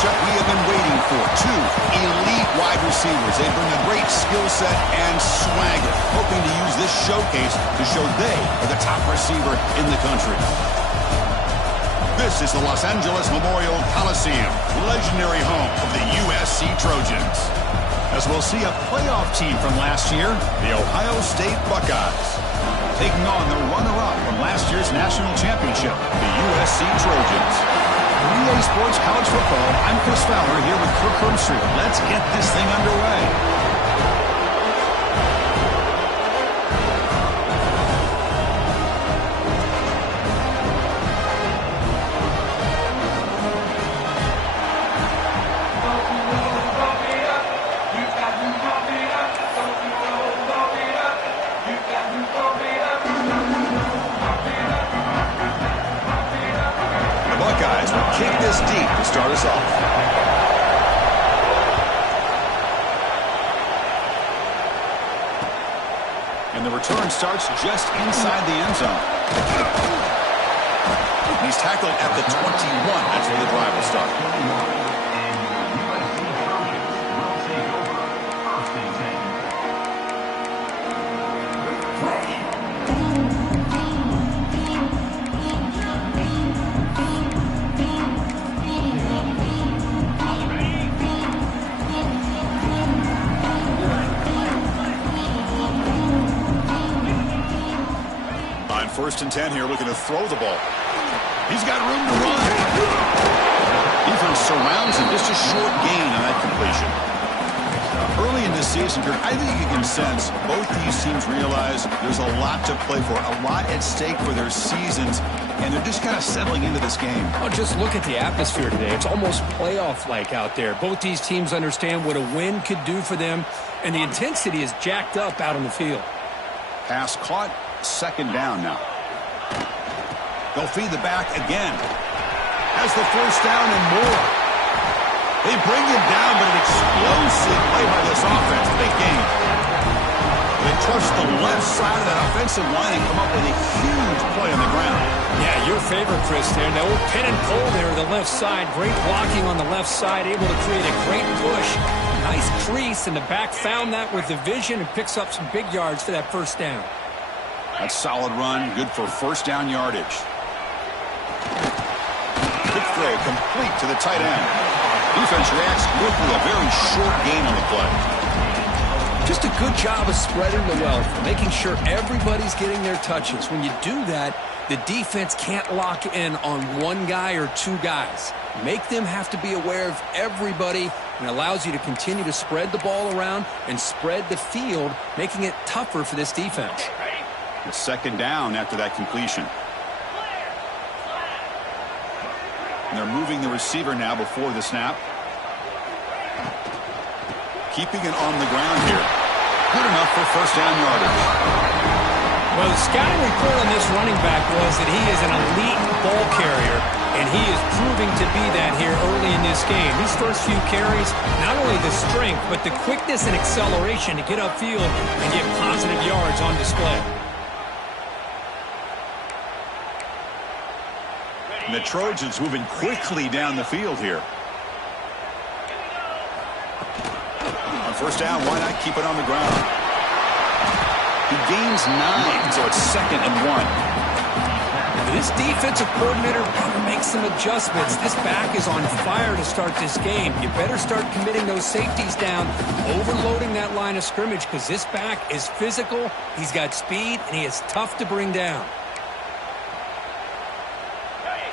matchup we have been waiting for. Two elite wide receivers. They bring a great skill set and swagger, hoping to use this showcase to show they are the top receiver in the country. This is the Los Angeles Memorial Coliseum, legendary home of the USC Trojans. As we'll see a playoff team from last year, the Ohio State Buckeyes, taking on the runner-up from last year's national championship, the USC Trojans. Relay Sports College Football, I'm Chris Fowler here with Kirk Herbstreit. Let's get this thing underway. Kick this deep to start us off. And the return starts just inside the end zone. He's tackled at the 21. That's where the drive will start. First and 10 here, looking to throw the ball. He's got room to run. Defense surrounds him. Just a short gain on that completion. Early in this season, Kirk, I think you can sense both these teams realize there's a lot to play for, a lot at stake for their seasons, and they're just kind of settling into this game. Oh, just look at the atmosphere today. It's almost playoff-like out there. Both these teams understand what a win could do for them, and the intensity is jacked up out on the field. Pass caught. Second down now. They'll feed the back again. Has the first down and more. They bring him down, but an explosive play by this offense. Big game. They trust the left side of that offensive line and come up with a huge play on the ground. Yeah, your favorite, Chris, there. The old pin and pull there, the left side. Great blocking on the left side, able to create a great push. Nice crease, and the back found that with the vision and picks up some big yards for that first down. That's solid run, good for first down yardage. Quick throw, complete to the tight end. Defense reacts quickly, a very short gain on the play. Just a good job of spreading the wealth, making sure everybody's getting their touches. When you do that, the defense can't lock in on one guy or two guys. Make them have to be aware of everybody, and it allows you to continue to spread the ball around and spread the field, making it tougher for this defense. A second down after that completion. And they're moving the receiver now before the snap. Keeping it on the ground here. Good enough for first down yardage. Well, the scouting report on this running back was that he is an elite ball carrier, and he is proving to be that here early in this game. These first few carries, not only the strength, but the quickness and acceleration to get upfield and get positive yards on display. And the Trojans moving quickly down the field here. On first down, why not keep it on the ground? He gains 9, so it's second and 1. This defensive coordinator probably makes some adjustments. This back is on fire to start this game. You better start committing those safeties down, overloading that line of scrimmage, because this back is physical, he's got speed, and he is tough to bring down.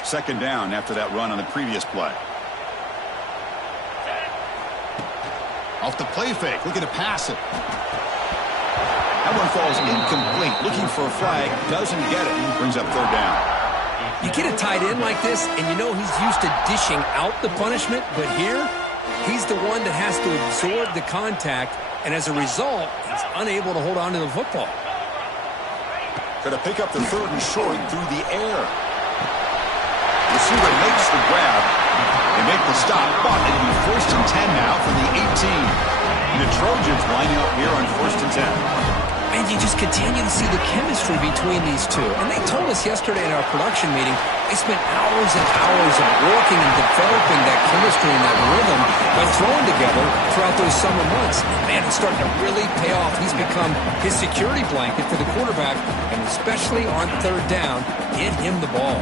Second down after that run on the previous play. Off the play fake, looking to pass it. That one falls incomplete. Looking for a flag, doesn't get it. Brings up third down. You get a tight end like this, and you know he's used to dishing out the punishment, but here, he's the one that has to absorb the contact, and as a result, he's unable to hold on to the football. Going to pick up the third and short through the air. Receiver makes the grab. They make the stop, but it'll be first and 10 now from the 18. And the Trojans lining up here on first and 10. And you just continue to see the chemistry between these two. And they told us yesterday in our production meeting, they spent hours and hours of working and developing that chemistry and that rhythm by throwing together throughout those summer months. And man, it's starting to really pay off. He's become his security blanket for the quarterback, and especially on third down, get him the ball.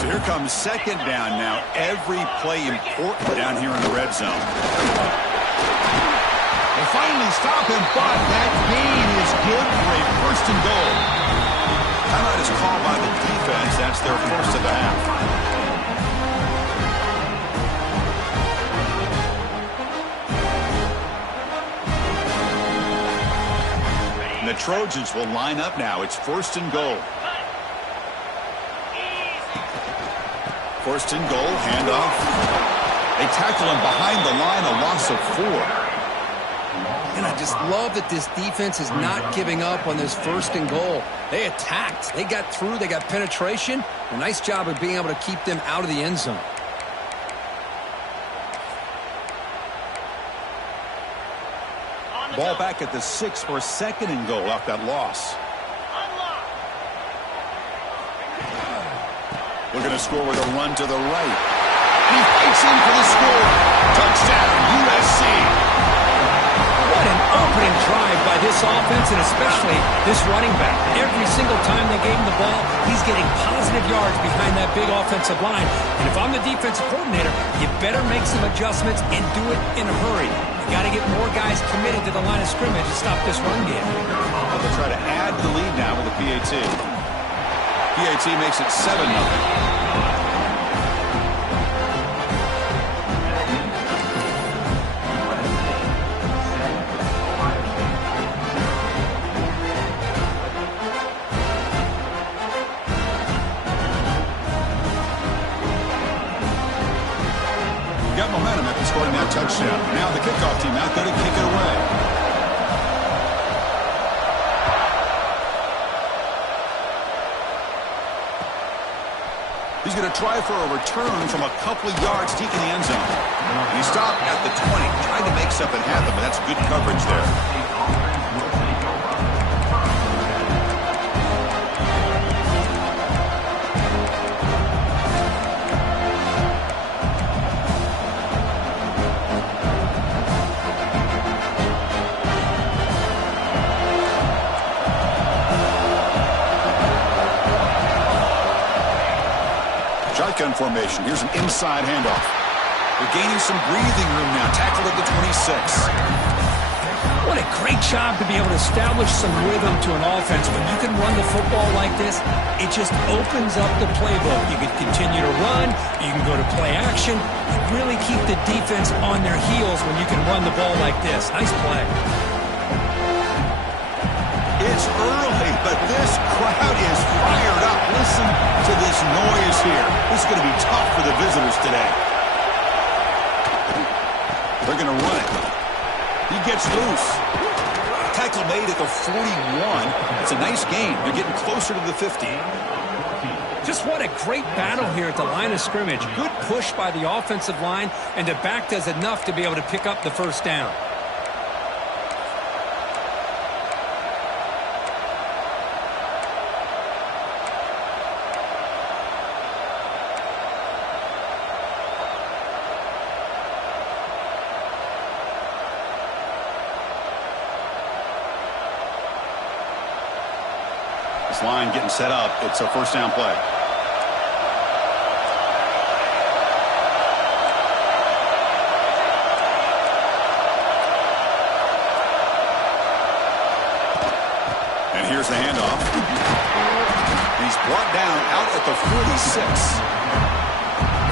So here comes second down now. Every play important down here in the red zone. They finally stop him, but that gain is good for a first and goal. Timeout is called by the defense. That's their first of the half. And the Trojans will line up now. It's first and goal. First and goal, handoff. They tackle him behind the line, a loss of 4. And I just love that this defense is not giving up on this first and goal. They attacked. They got through. They got penetration. A nice job of being able to keep them out of the end zone. Ball back at the 6 for a second and goal off that loss. Looking to score with a run to the right. He fights in for the score. Touchdown, USC. What an opening drive by this offense, and especially this running back. Every single time they gave him the ball, he's getting positive yards behind that big offensive line. And if I'm the defensive coordinator, you better make some adjustments and do it in a hurry. You got to get more guys committed to the line of scrimmage to stop this run game. Well, they'll try to add the lead now with the PAT. PAT makes it 7-0. Got momentum after scoring that touchdown. Now the kickoff team out there to kick it away. He's going to try for a return from a couple of yards deep in the end zone. And he stopped at the 20, trying to make something happen, but that's good coverage there. Shotgun formation. Here's an inside handoff. They're gaining some breathing room now. Tackled at the 26. What a great job to be able to establish some rhythm to an offense. When you can run the football like this, it just opens up the playbook. You can continue to run. You can go to play action. You really keep the defense on their heels when you can run the ball like this. Nice play. It's early, but this crowd is fired up. Listen to this noise here. This is going to be tough for the visitors today. They're going to run it. He gets loose. Tackle made at the 41. It's a nice gain. They're getting closer to the 50. Just what a great battle here at the line of scrimmage. Good push by the offensive line, and the back does enough to be able to pick up the first down. This line getting set up. It's a first down play. And here's the handoff. And he's brought down out at the 46.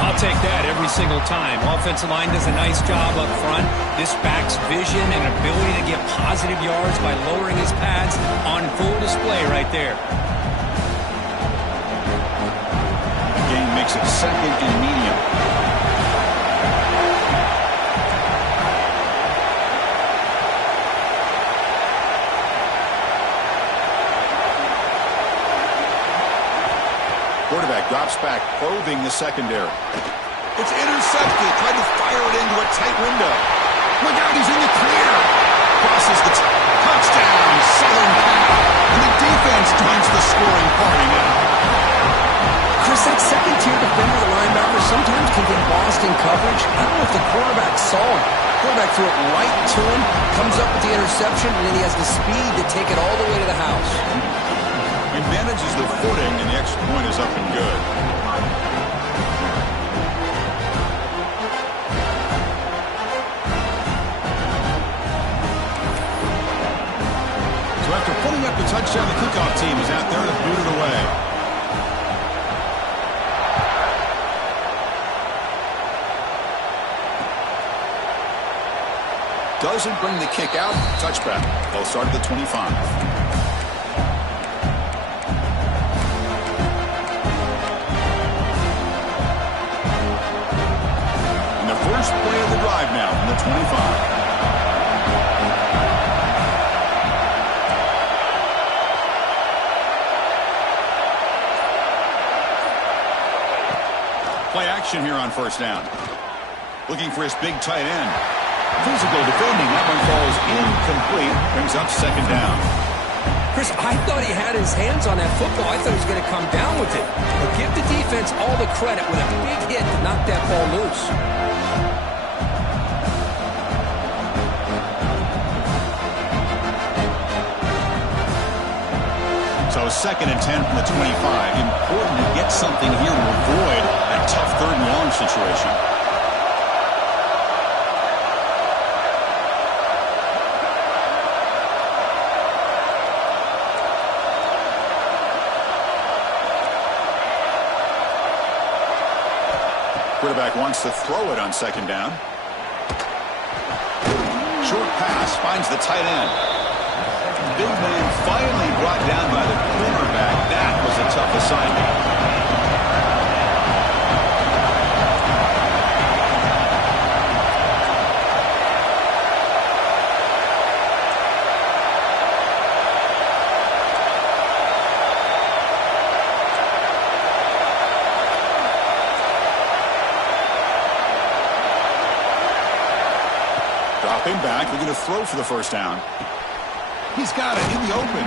I'll take that every single time. Offensive line does a nice job up front. This back's vision and ability to get positive yards by lowering his pads on full display right there. The gain makes it second and medium. Quarterback drops back, probing the secondary. It's intercepted. Tried to fire it into a tight window. Look out, he's in the clear. Crosses the touchdown. Southern the scoring party now. Chris, that second-tier defender, the linebacker, sometimes can get lost in coverage. I don't know if the quarterback saw him. Quarterback threw it right to him, comes up with the interception, and then he has the speed to take it all the way to the house. He manages the footing, and the extra point is up and good. So after putting up the touchdown, the kickoff team is out there to boot it away. Doesn't bring the kick out. Touchback. They'll start at the 25. And the first play of the drive now from the 25. Play action here on first down. Looking for his big tight end. Physical defending. That one falls incomplete. Brings up second down. Chris, I thought he had his hands on that football. I thought he was going to come down with it. But give the defense all the credit with a big hit to knock that ball loose. So 2nd and 10 from the 25. Important to get something here to avoid a tough 3rd and long situation. Quarterback wants to throw it on 2nd down. Short pass finds the tight end. Big man finally brought down by the cornerback. That was a tough assignment. Dropping back, they're going to throw for the first down. He's got it in the open.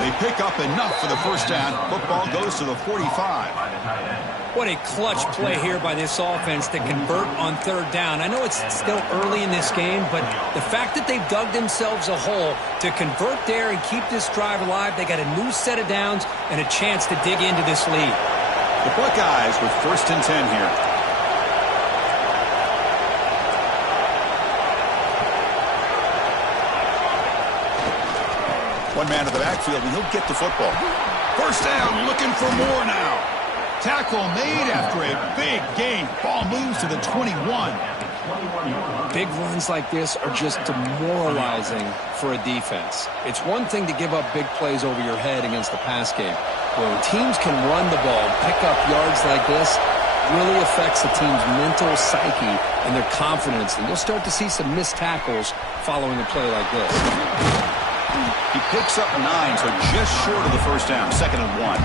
They pick up enough for the first down. Football goes to the 45. What a clutch play here by this offense to convert on 3rd down. I know it's still early in this game, but the fact that they've dug themselves a hole to convert there and keep this drive alive, they got a new set of downs and a chance to dig into this lead. The Buckeyes with 1st and 10 here. One man to the backfield, and he'll get the football. First down, looking for more now. Tackle made after a big gain. Ball moves to the 21. Big runs like this are just demoralizing for a defense. It's one thing to give up big plays over your head against the pass game. When teams can run the ball, pick up yards like this, really affects the team's mental psyche and their confidence. And you'll start to see some missed tackles following a play like this. He picks up 9, so just short of the first down. 2nd and 1.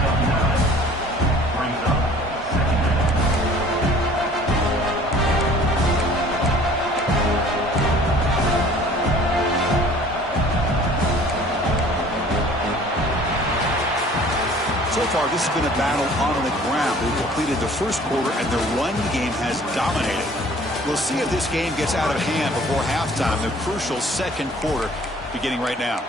So far, this has been a battle on the ground. They've completed the first quarter, and their run game has dominated. We'll see if this game gets out of hand before halftime. The crucial 2nd quarter beginning right now.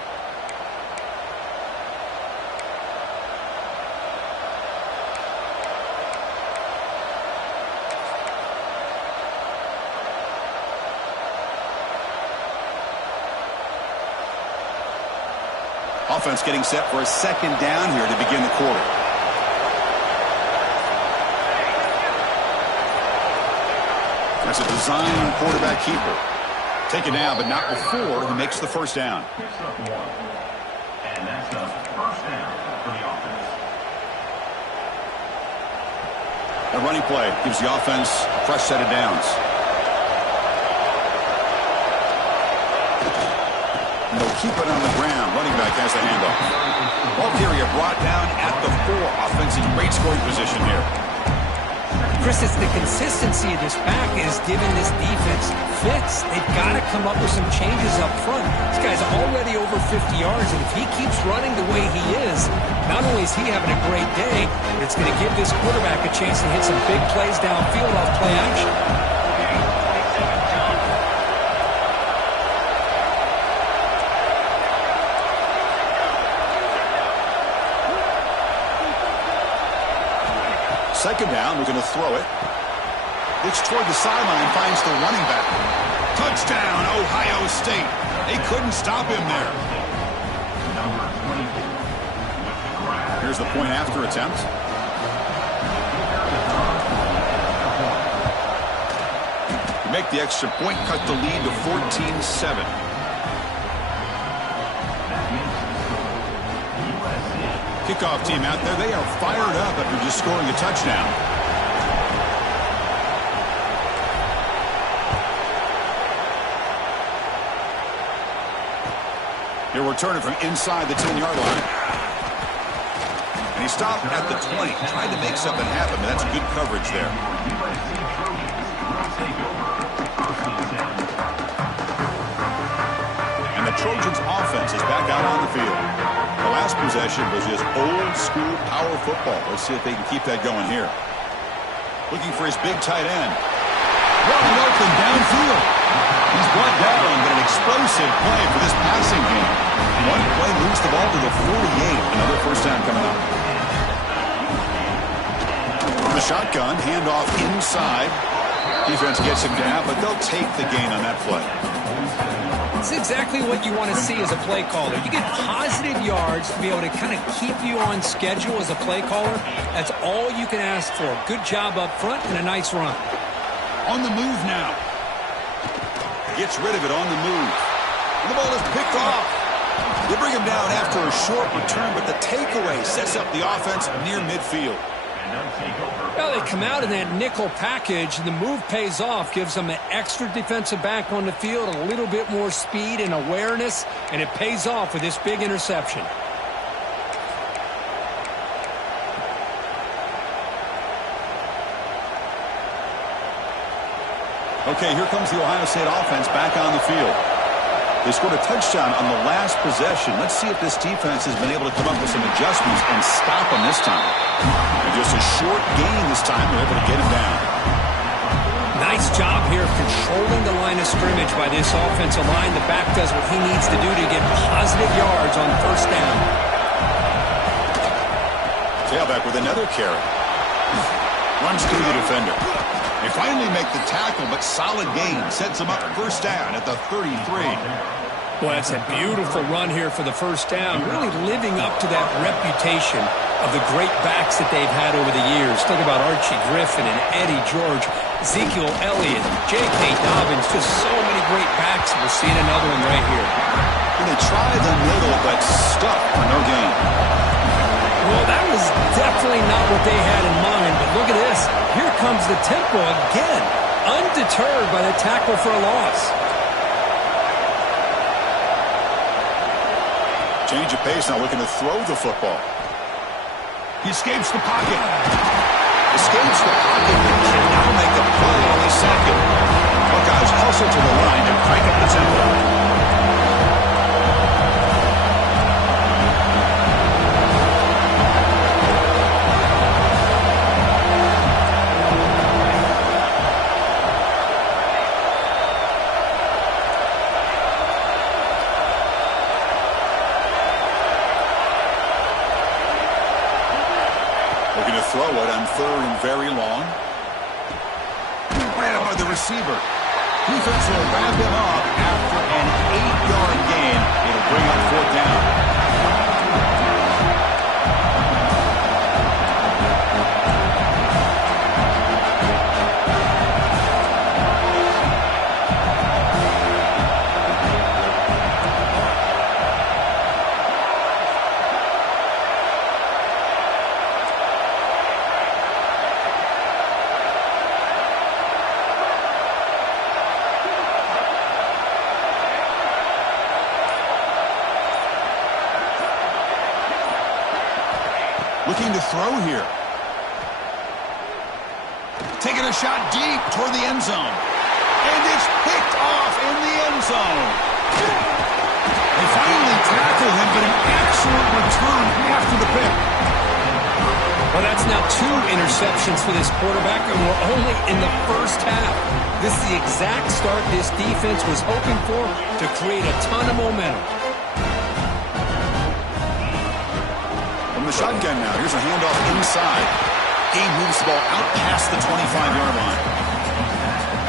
Offense getting set for a 2nd down here to begin the quarter. That's a design quarterback keeper. Take it down, but not before he makes the first down. And that's the first down for the offense. A running play gives the offense a fresh set of downs. And they'll keep it on the ground. Running back has the handoff. Ball carrier brought down at the 4. Offense in great scoring position here. Chris, it's the consistency of this back is giving this defense fits. They've got to come up with some changes up front. This guy's already over 50 yards, and if he keeps running the way he is, not only is he having a great day, but it's going to give this quarterback a chance to hit some big plays downfield off play action. Second down, we're going to throw it. Looks toward the sideline, finds the running back. Touchdown, Ohio State. They couldn't stop him there. Here's the point after attempt. Make the extra point, cut the lead to 14-7. Kickoff team out there, they are fired up after just scoring a touchdown. He'll return it from inside the 10-yard line. And he stopped at the 20, tried to make something happen, but that's good coverage there. And the Trojans offense is back out on the field. The last possession was just old-school power football. Let's see if they can keep that going here. Looking for his big tight end. Wide open downfield. He's brought down, but an explosive play for this passing game. One play moves the ball to the 48. Another first down coming up. From the shotgun, handoff inside. Defense gets him down, but they'll take the gain on that play. It's exactly what you want to see as a play caller. You get positive yards to be able to kind of keep you on schedule as a play caller. That's all you can ask for. Good job up front and a nice run. On the move now. Gets rid of it on the move. And the ball is picked off. They bring him down after a short return, but the takeaway sets up the offense near midfield. Well, they come out in that nickel package, and the move pays off, gives them an extra defensive back on the field, a little bit more speed and awareness, and it pays off with this big interception. Okay, here comes the Ohio State offense back on the field. They scored a touchdown on the last possession. Let's see if this defense has been able to come up with some adjustments and stop them this time. And just a short gain this time. They're able to get him down. Nice job here of controlling the line of scrimmage by this offensive line. The back does what he needs to do to get positive yards on first down. Tailback with another carry. Runs through the defender. They finally make the tackle, but solid gain. Sets them up first down at the 33. Well, that's a beautiful run here for the first down. Really living up to that reputation of the great backs that they've had over the years. Think about Archie Griffin and Eddie George, Ezekiel Elliott, J.K. Dobbins. Just so many great backs. We're seeing another one right here. And they try the middle, but stuck for no gain. Well, that was definitely not what they had in mind, but look at this. Here comes the tempo again, undeterred by the tackle for a loss. Change of pace now, looking to throw the football. He escapes the pocket. Escapes the pocket, but can now make a play on the second. Buckeyes hustle to the line and crank up the tempo. Looking to throw it on third and very long. Ran by the receiver. Defense will wrap him up after an 8-yard gain. It'll bring up fourth down. Looking to throw here. Taking a shot deep toward the end zone. And it's picked off in the end zone. They finally tackle him, but an excellent return after the pick. Well, that's now 2 interceptions for this quarterback, and we're only in the first half. This is the exact start this defense was hoping for to create a ton of momentum. From the shotgun now, here's a handoff inside. Gain moves the ball out past the 25-yard line.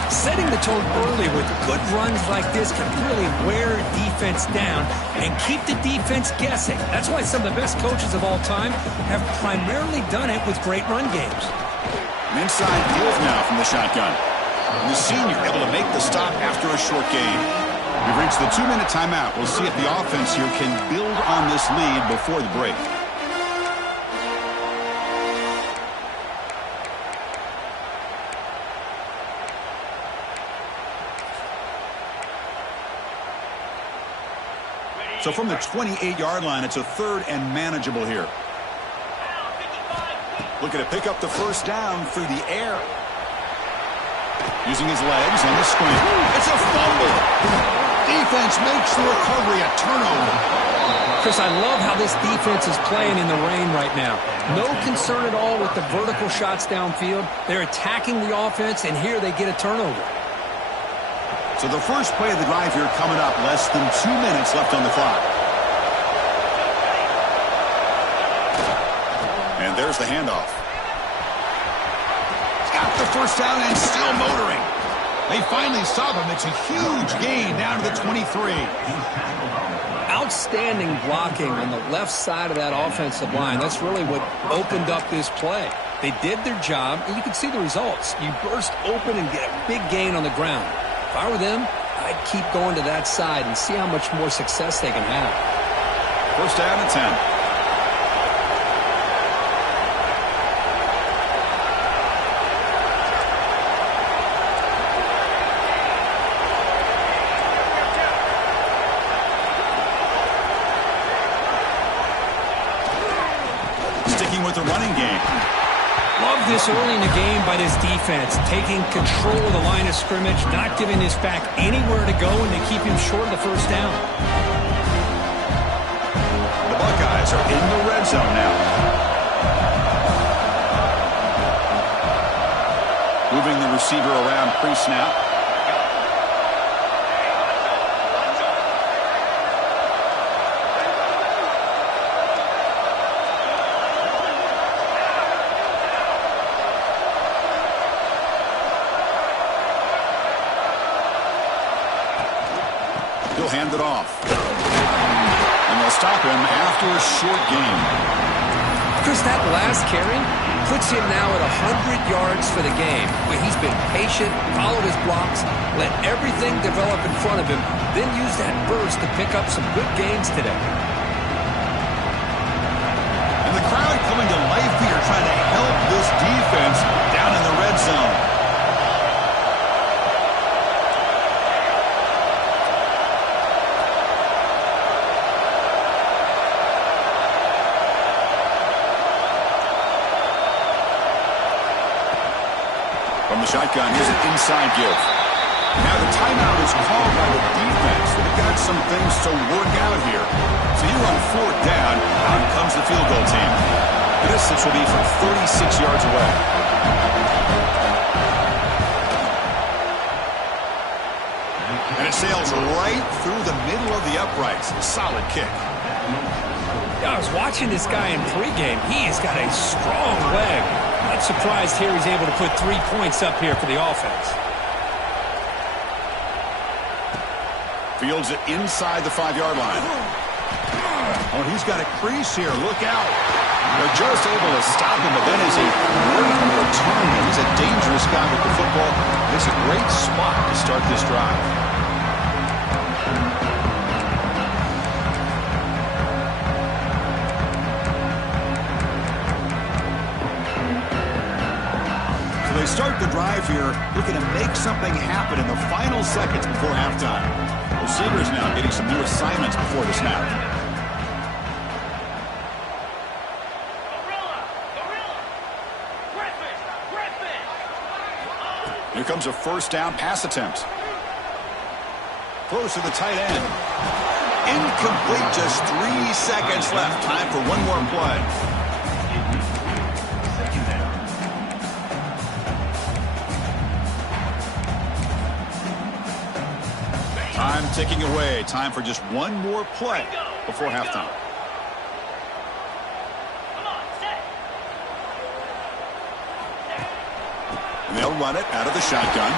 Setting the tone early with good runs like this can really wear defense down and keep the defense guessing. That's why some of the best coaches of all time have primarily done it with great run games. An inside give now from the shotgun. And the senior able to make the stop after a short gain. We've reached the 2-minute timeout. We'll see if the offense here can build on this lead before the break. So from the 28-yard line, it's a 3rd and manageable here. Looking to pick up the first down through the air. Using his legs on the screen. It's a fumble. Defense makes the recovery a turnover. Chris, I love how this defense is playing in the rain right now. No concern at all with the vertical shots downfield. They're attacking the offense, and here they get a turnover. So the first play of the drive here coming up, less than 2 minutes left on the clock. And there's the handoff. Got the first down and still motoring. They finally stop him. It's a huge gain down to the 23. Outstanding blocking on the left side of that offensive line. That's really what opened up this play. They did their job, and you can see the results. You burst open and get a big gain on the ground. If I were them, I'd keep going to that side and see how much more success they can have. First down and 10. Sticking with the running game. Love this early in the game by this defense, taking control of the line of scrimmage, not giving this back anywhere to go, and to keep him short of the first down. The Buckeyes are in the red zone now. Moving the receiver around pre-snap. He'll hand it off. And they'll stop him after a short gain. Chris, that last carry puts him now at 100 yards for the game. But he's been patient, followed his blocks, let everything develop in front of him, then use that burst to pick up some good gains today. And the crowd coming to life here, trying to help this defense down in the red zone. From the shotgun, here's an inside give. Now the timeout is called by the defense. They've got some things to work out here. So here on 4th down, out comes the field goal team. The distance will be from 36 yards away. And it sails right through the middle of the uprights. Solid kick. I was watching this guy in pregame. He has got a strong leg. Not surprised here he's able to put 3 points up here for the offense. Fields it inside the 5-yard line. Oh, he's got a crease here. Look out. They're just able to stop him, but that is a great return. He's a dangerous guy with the football. It's a great spot to start this drive. They start the drive here, looking to make something happen in the final seconds before halftime. Receivers now getting some new assignments before the snap. Here comes a first down pass attempt. Close to the tight end. Incomplete, just 3 seconds left. Time for one more play. Time ticking away. Time for just one more play before halftime. And they'll run it out of the shotgun.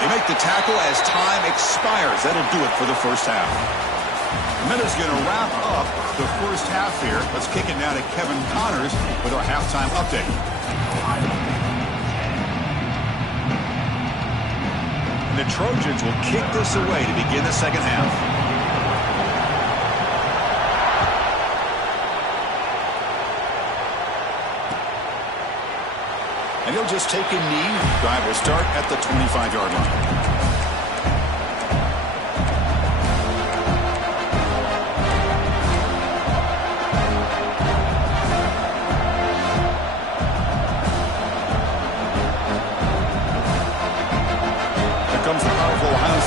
They make the tackle as time expires. That'll do it for the first half. Minutes going to wrap up the first half here. Let's kick it now to Kevin Connors with our halftime update. And the Trojans will kick this away to begin the second half. And he'll just take a knee. Drive will start at the 25-yard line.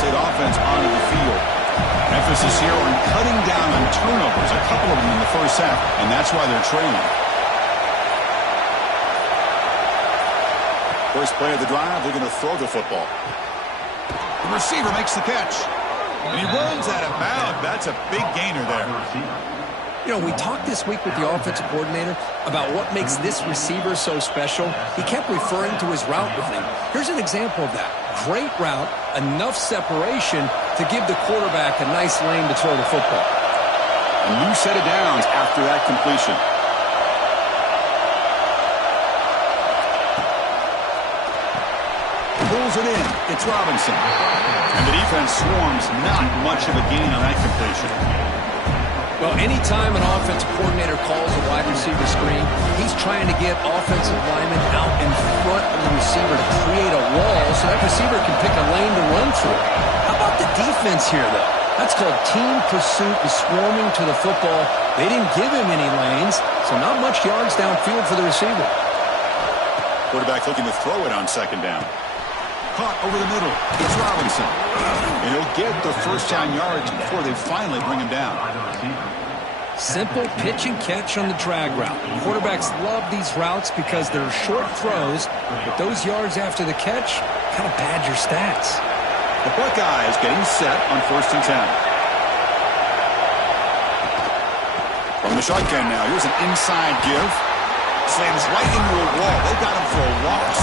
Offense onto the field. Emphasis here on cutting down on turnovers, a couple of them in the first half, and that's why they're trailing. First play of the drive, they're going to throw the football. The receiver makes the catch, and he runs out of bounds. That's a big gainer there. You know, we talked this week with the offensive coordinator about what makes this receiver so special. He kept referring to his route running. Here's an example of that. Great route, enough separation to give the quarterback a nice lane to throw the football. A new set of downs after that completion. Pulls it in. It's Robinson. And the defense swarms. Not much of a gain on that completion. Well, anytime an offensive coordinator calls a wide receiver screen, he's trying to get offensive linemen out in front of the receiver to create a wall so that receiver can pick a lane to run through. How about the defense here, though? That's called team pursuit and swarming to the football. They didn't give him any lanes, so not much yards downfield for the receiver. Quarterback looking to throw it on second down. Caught over the middle. It's Robinson. And he'll get the first down yards before they finally bring him down. Simple pitch and catch on the drag route. Quarterbacks love these routes because they're short throws, but those yards after the catch kind of pad your stats. The Buckeyes getting set on 1st and 10. From the shotgun now, here's an inside give. Slams right into a wall. They got him for a loss.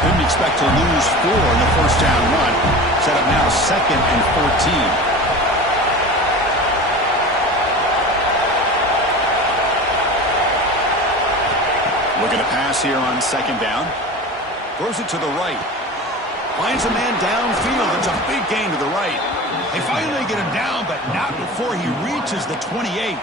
Didn't expect to lose 4 in the first down run. Set up now 2nd and 14. Looking to pass here on second down. Throws it to the right. Finds a man downfield. It's a big gain to the right. They finally get him down, but not before he reaches the 28.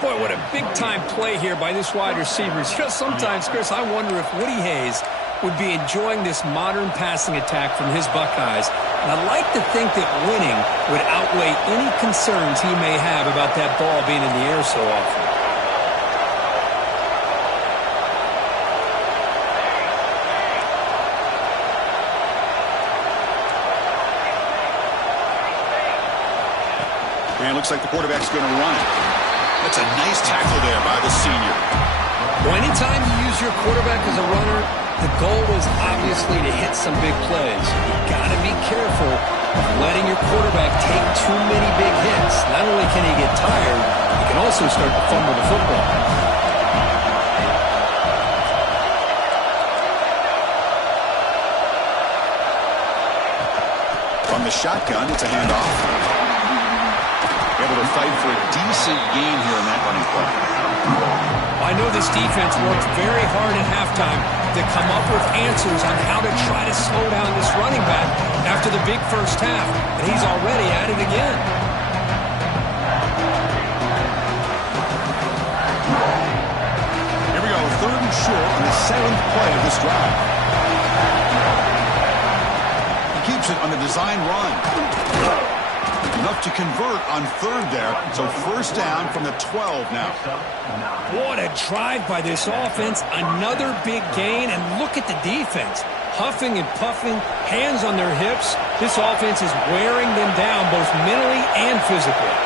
Boy, what a big-time play here by this wide receiver. You know, sometimes, Chris, I wonder if Woody Hayes would be enjoying this modern passing attack from his Buckeyes. And I'd like to think that winning would outweigh any concerns he may have about that ball being in the air so often. And it looks like the quarterback's going to run it. That's a nice tackle there by the senior. Well, anytime you use your quarterback as a runner, the goal is obviously to hit some big plays. You've got to be careful of letting your quarterback take too many big hits. Not only can he get tired, he can also start to fumble the football. From the shotgun, it's a handoff. Able to fight for a decent gain here in that running play. I know this defense worked very hard at halftime to come up with answers on how to try to slow down this running back after the big first half, and he's already at it again. Here we go, 3rd and short on the 7th play of this drive. He keeps it on the design run. Enough to convert on 3rd there. So 1st down from the 12 now. What a drive by this offense. Another big gain, and look at the defense. Huffing and puffing, hands on their hips. This offense is wearing them down both mentally and physically.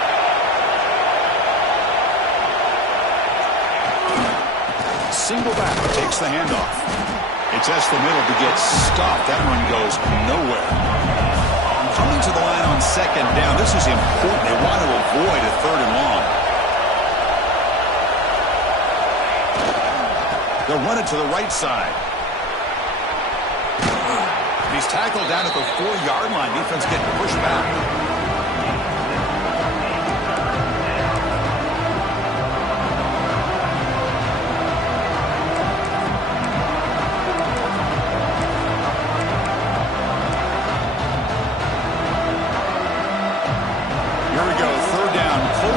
Single back takes the handoff. It's the middle to get stopped. That one goes nowhere. Coming to the line on second down. This is important. They want to avoid a third and long. They'll run it to the right side. He's tackled down at the 4-yard line. Defense getting pushed back.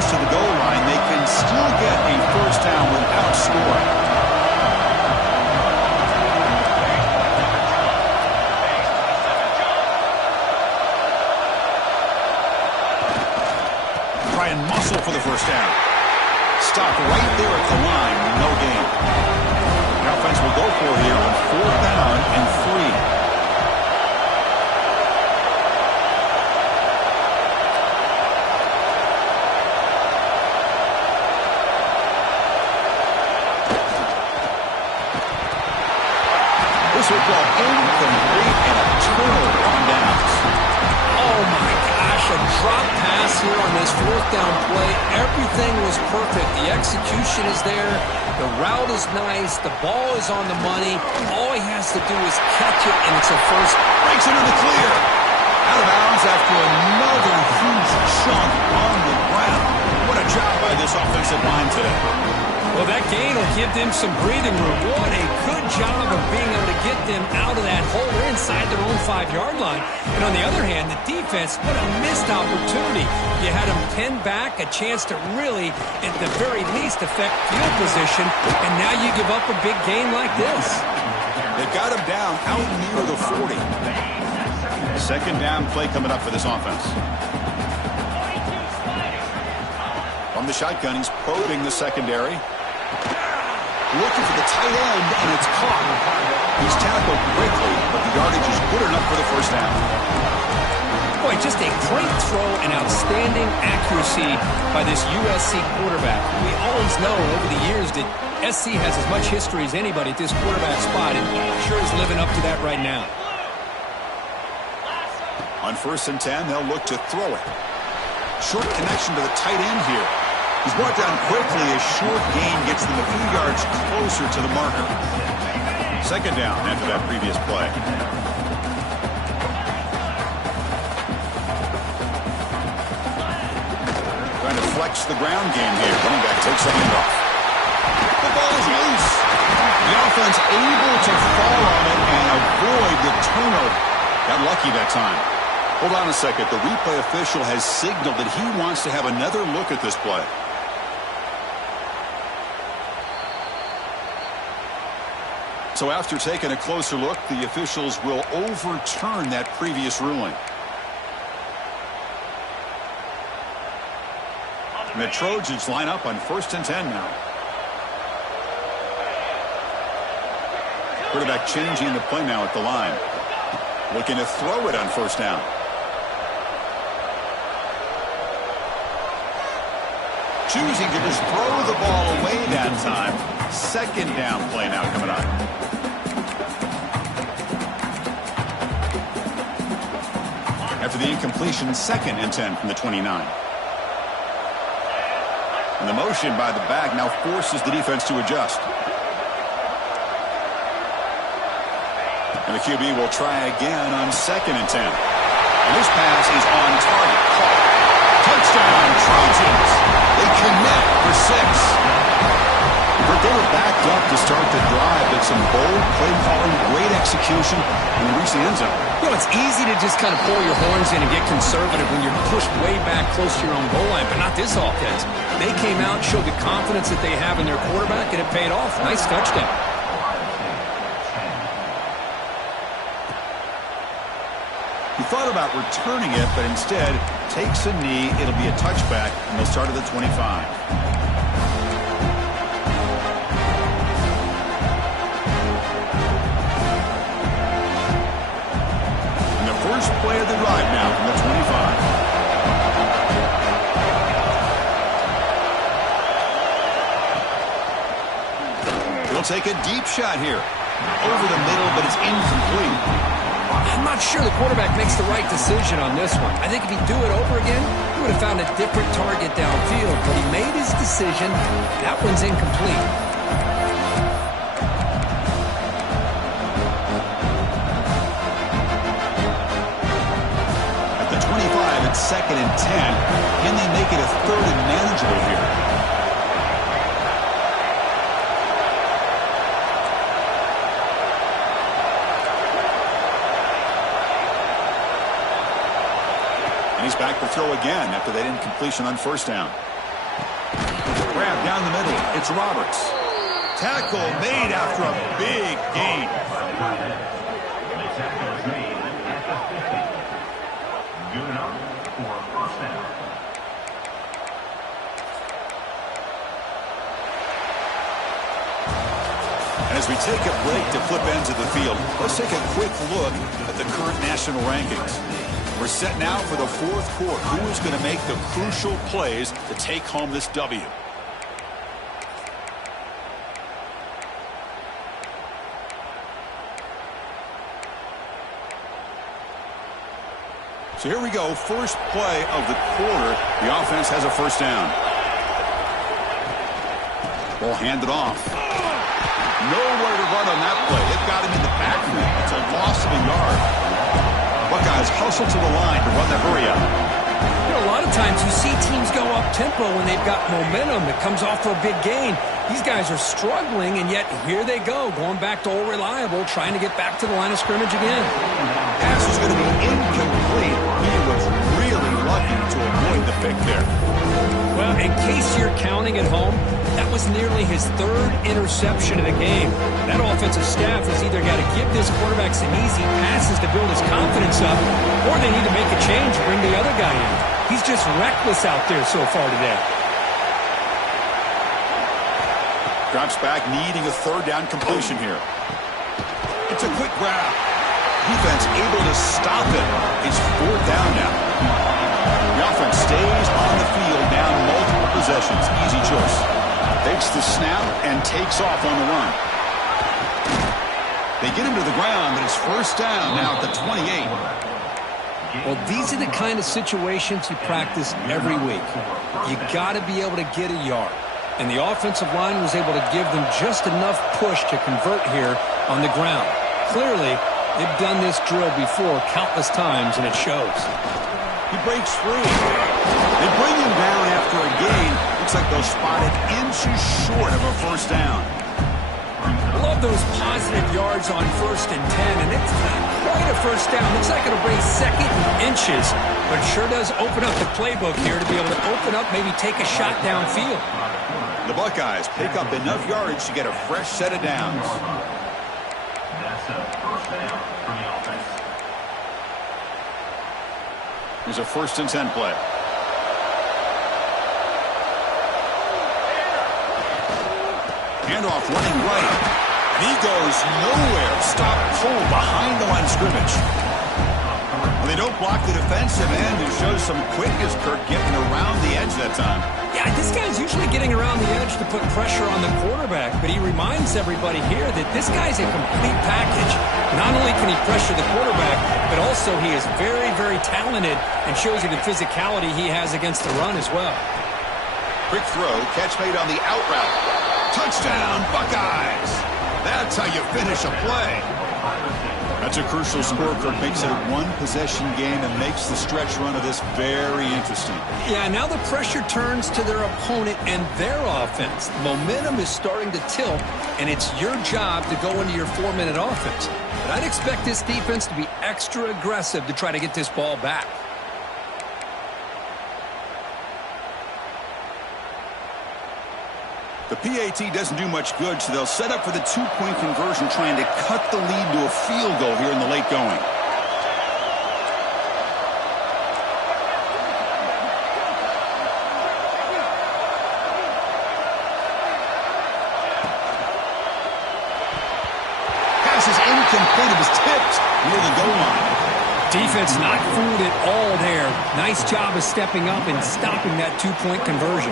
To the goal line, they can still get a first down without scoring. Try and muscle for the first down. Stop right there at the line, no gain. The offense will go for here on 4th down and 3. Football incomplete and a turnover on downs. Oh my gosh, a drop pass here on this 4th down play. Everything was perfect. The execution is there. The route is nice. The ball is on the money. All he has to do is catch it, and it's a first. Breaks into the clear. Out of bounds after another huge chunk on the ground. What a job by this offensive line today. Well, that gain will give them some breathing room. What a good job of being able to get them out of that hole. They're inside their own 5-yard line. And on the other hand, the defense, what a missed opportunity. You had them pinned back, a chance to really, at the very least, affect field position. And now you give up a big gain like this. They've got him down out near the 40. Second down play coming up for this offense. From the shotgun, he's probing the secondary. Looking for the tight end, and it's caught. He's tackled quickly, but the yardage is good enough for the first down. Boy, just a great throw and outstanding accuracy by this USC quarterback. We always know over the years that SC has as much history as anybody at this quarterback spot, and sure is living up to that right now. On 1st and 10, they'll look to throw it. Short connection to the tight end here. He's brought down quickly. A short gain gets them a few yards closer to the marker. Second down after that previous play. Trying to flex the ground game here. Running back takes the handoff. The ball is loose. The offense able to fall on it and avoid the turnover. Got lucky that time. Hold on a second. The replay official has signaled that he wants to have another look at this play. So after taking a closer look, the officials will overturn that previous ruling. And the Trojans line up on 1st and 10 now. Quarterback changing the play now at the line. Looking to throw it on 1st down. Choosing to just throw the ball away that time. Second down play now coming up. After the incompletion, 2nd and 10 from the 29. And the motion by the back now forces the defense to adjust. And the QB will try again on 2nd and 10. And this pass is on target. Caught. Touchdown, Trojans. They connect for 6. But they were backed up to start the drive, but some bold play calling, great execution, and reach the end zone. You know, it's easy to just kind of pull your horns in and get conservative when you're pushed way back close to your own goal line, but not this offense. They came out, showed the confidence that they have in their quarterback, and it paid off. Nice touchdown. He thought about returning it, but instead takes a knee. It'll be a touchback, and they'll start at the 25. first play of the drive now from the 25. He'll take a deep shot here. Over the middle, but it's incomplete. I'm not sure the quarterback makes the right decision on this one. I think if he'd do it over again, he would have found a different target downfield. But he made his decision. That one's incomplete. At the 25, it's 2nd and 10. Can they make it a 3rd and manageable here? He's back to throw again after that incompletion on 1st down. Grab down the middle. It's Roberts. Tackle made after a big gain. The tackle is made at the 50. Good enough for a 1st down. As we take a break to flip ends of the field, let's take a quick look at the current national rankings. We're set now for the 4th quarter. Who is going to make the crucial plays to take home this W? So here we go. First play of the quarter. The offense has a 1st down. Ball handed off. Nowhere to run on that play. They've got him in the backfield. It's a loss of a yard. Buckeyes hustle to the line to run the hurry up. You know, a lot of times you see teams go up-tempo when they've got momentum that comes off for a big gain. These guys are struggling, and yet here they go, going back to old reliable, trying to get back to the line of scrimmage again. Pass is going to be incomplete. He was really lucky to avoid the pick there. Well, in case you're counting at home, that was nearly his 3rd interception of the game. That offensive staff has either got to give this quarterback some easy passes to build his confidence up, or they need to make a change and bring the other guy in. He's just reckless out there so far today. Drops back, needing a 3rd down completion here. It's a quick grab. Defense able to stop it. It's 4th down now. The offense stays on the field, down multiple possessions. Easy choice. Takes the snap and takes off on the run. They get him to the ground, but it's 1st down now at the 28. Well, these are the kind of situations you practice every week. You got to be able to get a yard. And the offensive line was able to give them just enough push to convert here on the ground. Clearly, they've done this drill before countless times, and it shows. He breaks free. They bring him down after a gain. Looks like they'll spot it inches short of a 1st down. I love those positive yards on 1st and 10, and it's not quite a 1st down. Looks like it'll bring 2nd and inches, but sure does open up the playbook here to be able to open up, maybe take a shot downfield. The Buckeyes pick up enough yardage to get a fresh set of downs. That's a 1st down for the offense. Here's a 1st and 10 play. Handoff running right. And he goes nowhere. Stop pull behind the line of scrimmage. Well, they don't block the defensive end, who shows some quickness, Kirk, getting around the edge that time. Yeah, this guy's usually getting around the edge to put pressure on the quarterback, but he reminds everybody here that this guy's a complete package. Not only can he pressure the quarterback, but also he is very, very talented and shows you the physicality he has against the run as well. Quick throw, catch made on the out route. Touchdown, Buckeyes! That's how you finish a play. That's a crucial score, Kirk. Makes it a one-possession game and makes the stretch run of this very interesting. Yeah, now the pressure turns to their opponent and their offense. Momentum is starting to tilt, and it's your job to go into your 4-minute offense. But I'd expect this defense to be extra aggressive to try to get this ball back. The PAT doesn't do much good, so they'll set up for the 2-point conversion, trying to cut the lead to a field goal here in the late going. Pass is incomplete. It was tipped near the goal line. Defense not fooled at all there. Nice job of stepping up and stopping that two-point conversion.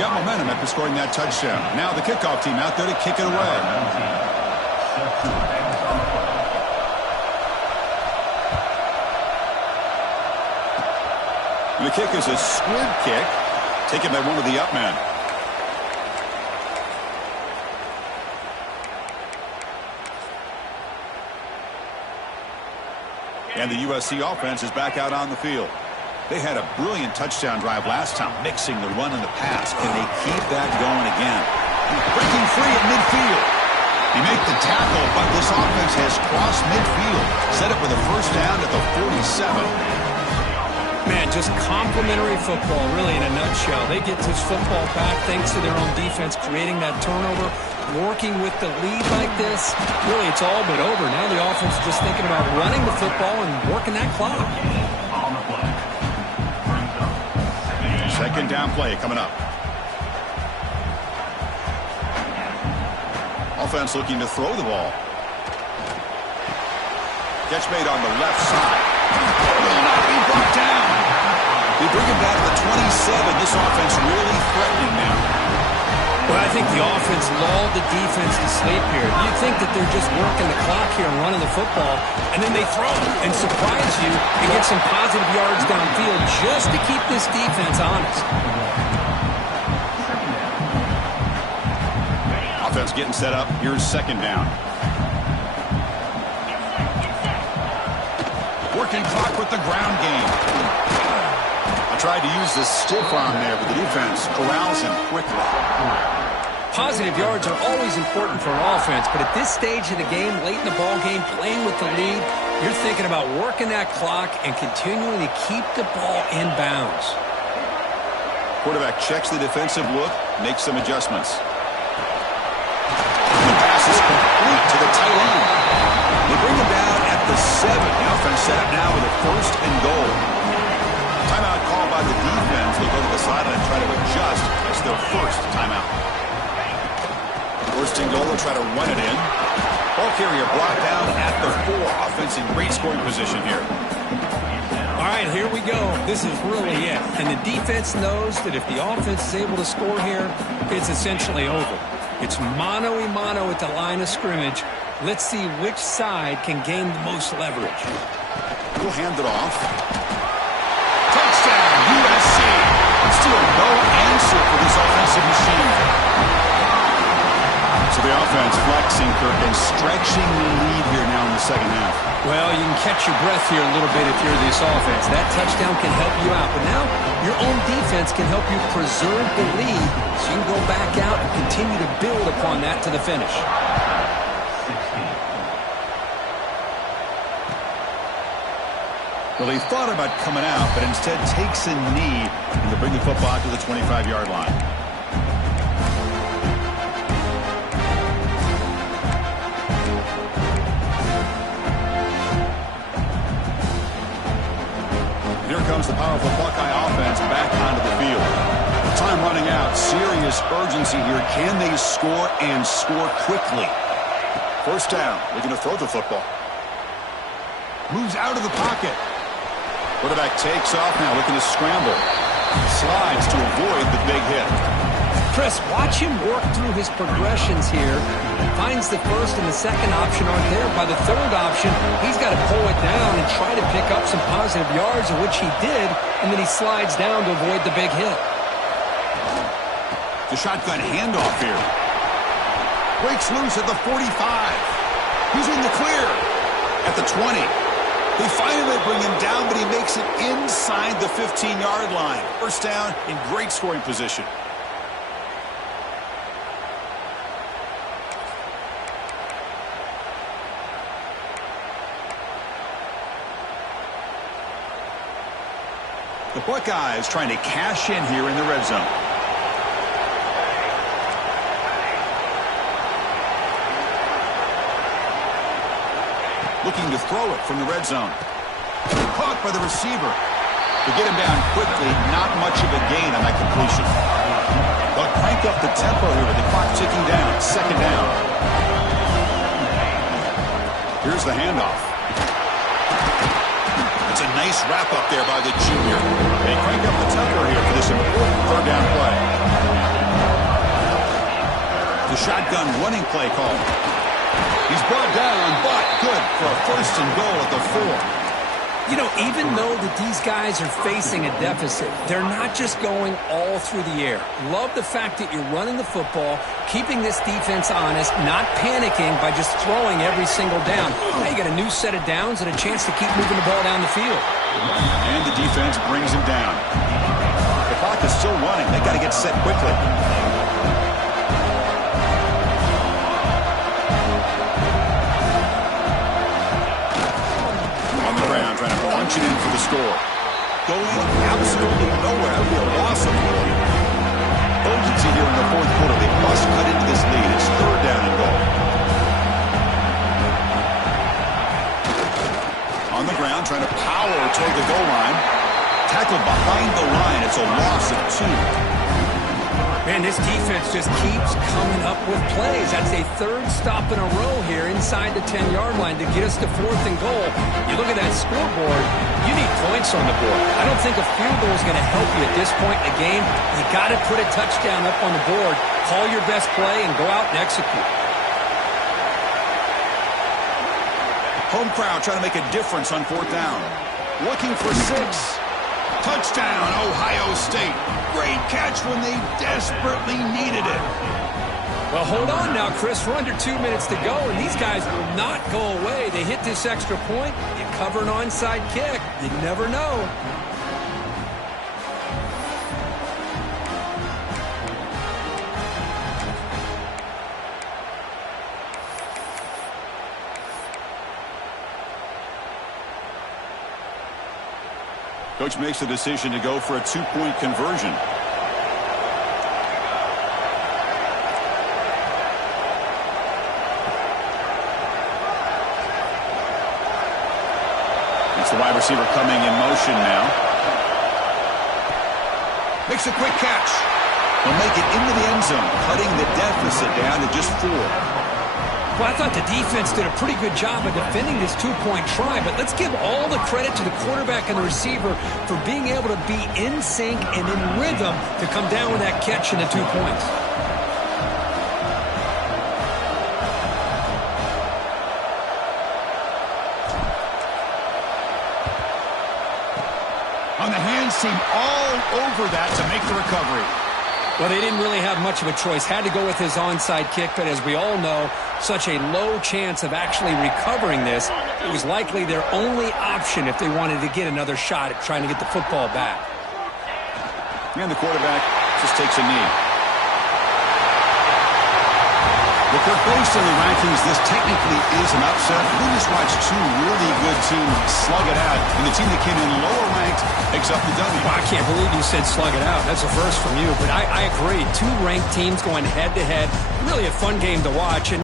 Got momentum after scoring that touchdown. Now the kickoff team out there to kick it away. And the kick is a squib kick, taken by one of the up men. And the USC offense is back out on the field. They had a brilliant touchdown drive last time, mixing the run and the pass. Can they keep that going again? Breaking free at midfield. He made the tackle, but this offense has crossed midfield. Set up with a first down at the 47. Man, just complimentary football, really, in a nutshell. They get this football back thanks to their own defense, creating that turnover, working with the lead like this. Really, it's all but over. Now the offense is just thinking about running the football and working that clock. Second down play coming up. Offense looking to throw the ball. Catch made on the left side. Will not be brought down. They bring him down to the 27. This offense really threatening now. Well, I think the offense lulled the defense to sleep here. You think that they're just working the clock here and running the football, and then they throw and surprise you and get some positive yards downfield just to keep this defense honest. Offense getting set up. Here's second down. Working clock with the ground game. I tried to use the stiff arm there, but the defense corrals him quickly. Positive yards are always important for an offense, but at this stage of the game, late in the ball game, playing with the lead, you're thinking about working that clock and continuing to keep the ball in bounds. Quarterback checks the defensive look, makes some adjustments. The pass is complete to the tight end. They bring him down at the 7. The offense set up now with a first and goal. Timeout called by the defense. They'll go to the sideline and try to adjust. That's their first timeout. First and goal, they'll try to run it in. Ball carrier brought down at the 4. Offense in great scoring position here. All right, here we go. This is really it. And the defense knows that if the offense is able to score here, it's essentially over. It's mano-a-mano at the line of scrimmage. Let's see which side can gain the most leverage. We'll hand it off. Touchdown, USC. Still no answer for this offensive machine. So the offense flexing, Kirk, and stretching the lead here now in the second half. Well, you can catch your breath here a little bit if you're this offense. That touchdown can help you out. But now your own defense can help you preserve the lead so you can go back out and continue to build upon that to the finish. Well, he thought about coming out, but instead takes a knee and to bring the football out to the 25-yard line. Here comes the powerful Buckeye offense back onto the field. Time running out. Serious urgency here. Can they score and score quickly? First down. Looking to throw the football. Moves out of the pocket. Quarterback takes off now, looking to scramble. Slides to avoid the big hit. Chris, watch him work through his progressions here. Finds the first and the second option aren't there. By the third option, he's got to pull it down and try to pick up some positive yards, of which he did, and then he slides down to avoid the big hit. The shotgun handoff here. Breaks loose at the 45. He's in the clear at the 20. They finally bring him down, but he makes it inside the 15-yard line. First down in great scoring position. The Buckeyes trying to cash in here in the red zone. Looking to throw it from the red zone. Caught by the receiver. To get him down quickly, not much of a gain on that completion. They'll crank up the tempo here with the clock ticking down. Second down. Here's the handoff. That's a nice wrap-up there by the junior. They crank up the tempo here for this important third down play. The shotgun running play call. He's brought down, but good for a first and goal at the 4. You know, even though that these guys are facing a deficit, they're not just going all through the air. Love the fact that you're running the football, keeping this defense honest, not panicking by just throwing every single down. Now you got a new set of downs and a chance to keep moving the ball down the field. And the defense brings him down. The clock is still running. They got to get set quickly. Trying to punch it in for the score. Going absolutely nowhere. That would be a loss of ball. Urgency here in the fourth quarter. They must cut into this lead. It's third down and goal. On the ground, trying to power toward the goal line. Tackled behind the line. It's a loss of 2. Man, this defense just keeps coming up with plays. That's a third stop in a row here inside the 10-yard line to get us to fourth and goal. You look at that scoreboard, you need points on the board. I don't think a field goal is going to help you at this point in the game. You got to put a touchdown up on the board, call your best play, and go out and execute. Home crowd trying to make a difference on fourth down. Looking for 6. Touchdown, Ohio State. Great catch when they desperately needed it. Well, hold on now, Chris. We're under 2 minutes to go, and these guys will not go away. They hit this extra point. You cover an onside kick. You never know. Coach makes the decision to go for a 2-point conversion. It's the wide receiver coming in motion now. Makes a quick catch. He'll make it into the end zone, cutting the deficit down to just 4. Well, I thought the defense did a pretty good job of defending this 2-point try, but let's give all the credit to the quarterback and the receiver for being able to be in sync and in rhythm to come down with that catch and the 2 points. On the hands team all over that to make the recovery. Well, they didn't really have much of a choice. Had to go with his onside kick, but as we all know, such a low chance of actually recovering this. It was likely their only option if they wanted to get another shot at trying to get the football back. And the quarterback just takes a knee. Look, based on the rankings, this technically is an upset. We just watched 2 really good teams slug it out, and the team that came in lower ranked picks up the W. Well, I can't believe you said slug it out. That's a first from you, but I agree. 2 ranked teams going head-to-head. Really a fun game to watch. And